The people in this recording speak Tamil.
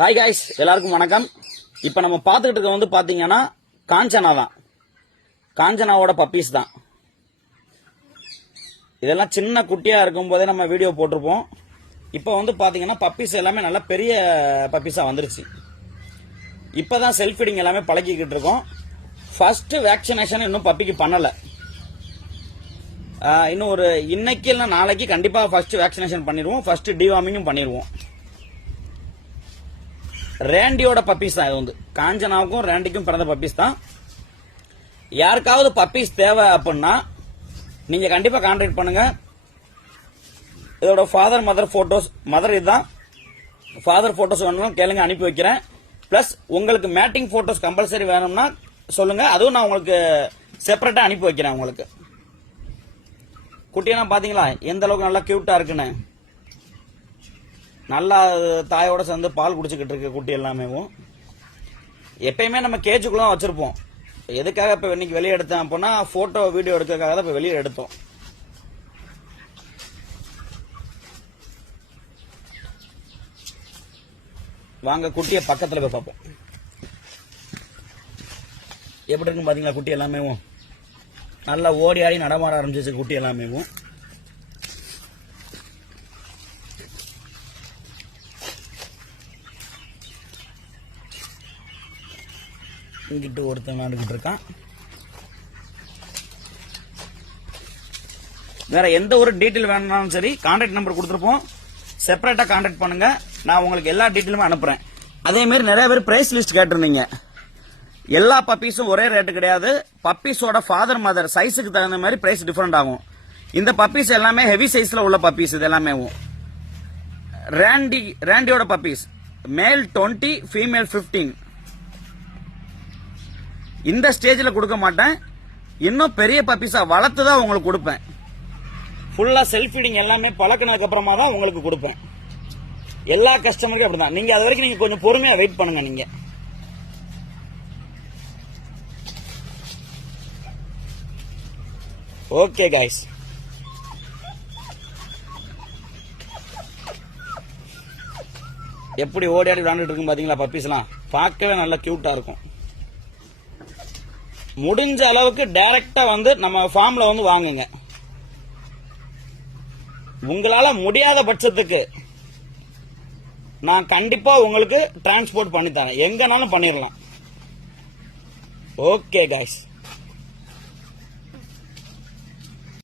ஹாய் காய்ஸ், எல்லாருக்கும் வணக்கம். இப்போ நம்ம பார்த்துக்கிட்டு இருக்க வந்து பார்த்தீங்கன்னா காஞ்சனா தான். காஞ்சனாவோட பப்பீஸ் தான். இதெல்லாம் சின்ன குட்டியாக இருக்கும்போதே நம்ம வீடியோ போட்டிருப்போம். இப்போ வந்து பார்த்தீங்கன்னா பப்பீஸ் எல்லாமே நல்லா பெரிய பப்பீஸாக வந்துருச்சு. இப்போ தான் செல்ஃப் ஃபீடிங் எல்லாமே பழகிக்கிட்டு இருக்கோம். ஃபர்ஸ்ட் வேக்சினேஷன் இன்னும் பப்பிக்கு பண்ணலை. இன்னும் ஒரு இன்னைக்கு இல்லை நாளைக்கு கண்டிப்பாக ஃபர்ஸ்ட் வேக்சினேஷன் பண்ணிடுவோம். ஃபர்ஸ்ட் டிவார்மிங்கும் பண்ணிடுவோம். ரேண்டியோட பப்பீஸ் தான். இது வந்து காஞ்சனாவுக்கும் ரேண்டிக்கும் பிறந்த பப்பீஸ் தான். யாருக்காவது பப்பீஸ் தேவை அப்படின்னா நீங்க கண்டிப்பா கான்டாக்ட் பண்ணுங்க. இதோட ஃபாதர் மதர் போட்டோஸ், மதர் இதுதான், ஃபாதர் போட்டோஸ் வேணும்னா கேளுங்க, அனுப்பி வைக்கிறேன். பிளஸ் உங்களுக்கு மேட்டிங் போட்டோஸ் கம்பல்சரி வேணும்னா சொல்லுங்க, அதுவும் நான் உங்களுக்கு செப்பரேட்டா அனுப்பி வைக்கிறேன். உங்களுக்கு குட்டியெல்லாம் பாத்தீங்களா எந்த அளவுக்கு நல்லா கியூட்டா இருக்குன்னு. நல்லா தாயோட சேர்ந்து பால் குடிச்சுக்கிட்டு இருக்க குட்டி எல்லாமே. எப்பயுமே நம்ம கேஜுக்குள்ள வச்சிருப்போம். எதுக்காக இப்ப இன்னைக்கு வெளியே எடுத்தேன் அப்படின்னா போட்டோ வீடியோ எடுக்கிறதுக்காக தான் இப்ப வெளியே எடுத்தோம். வாங்க குட்டியை பக்கத்துல போய் பார்ப்போம். எப்படி இருக்குன்னு பாத்தீங்களா குட்டி எல்லாமே. நல்லா ஓடி ஆடி நடமாட ஆரம்பிச்சிச்சு குட்டி எல்லாமே. இங்கிட்டு ஒருத்தன் நாடுகிட்டு இருக்கான். வேற எந்த ஒரு டீட்டெயில் வேணும்னாலும் சரி கான்டாக்ட் நம்பர் கொடுத்துருப்போம். செப்பரேட்டா கான்டாக்ட் பண்ணுங்க, நான் உங்களுக்கு எல்லா டீட்டெயிலுமே அனுப்புறேன். அதே மாதிரி நிறைய பேர் பிரைஸ் லிஸ்ட் கேட்டிருந்தீங்க. எல்லா பப்பீஸும் ஒரே ரேட்டு கிடையாது. பப்பீஸோட ஃபாதர் மதர் சைஸுக்கு தகுந்த மாதிரி பிரைஸ் டிஃபரெண்ட் ஆகும். இந்த பப்பீஸ் எல்லாமே ஹெவி சைஸ்ல உள்ள பப்பீஸ். இது எல்லாமே ரேண்டியோட பப்பீஸ் மேல் 20 ஃபீமேல் 15. இந்த ஸ்டேஜில் கொடுக்க மாட்டேன். இன்னும் பெரிய பப்பீஸா வளர்த்து தான் உங்களுக்கு கொடுப்பேன். ஃபுல்லா செல்ஃப் ஃபீடிங் எல்லாமே பழக்கினதுக்கு அப்புறமா தான் உங்களுக்கு கொடுப்பேன். எல்லா கஸ்டமருக்கும் அப்படிதான். நீங்க அது வரைக்கும் நீங்க கொஞ்சம் பொறுமையா வெயிட் பண்ணுங்க. நீங்க ஓகே கைஸ். எப்படி ஓடி ஆடி விளையாண்டுட்டு இருக்கும் பாத்தீங்களா பப்பீஸ்லாம். பார்க்கவே நல்லா கியூட்டா இருக்கும். முடிஞ்ச அளவுக்கு டைரக்டா வந்து நம்ம ஃபார்ம்ல வந்து வாங்குங்க. உங்களால முடியாத பட்சத்துக்கு நான் கண்டிப்பா உங்களுக்கு டிரான்ஸ்போர்ட் பண்ணி தரேன். எங்கனாலும் பண்ணிடலாம். Okay guys.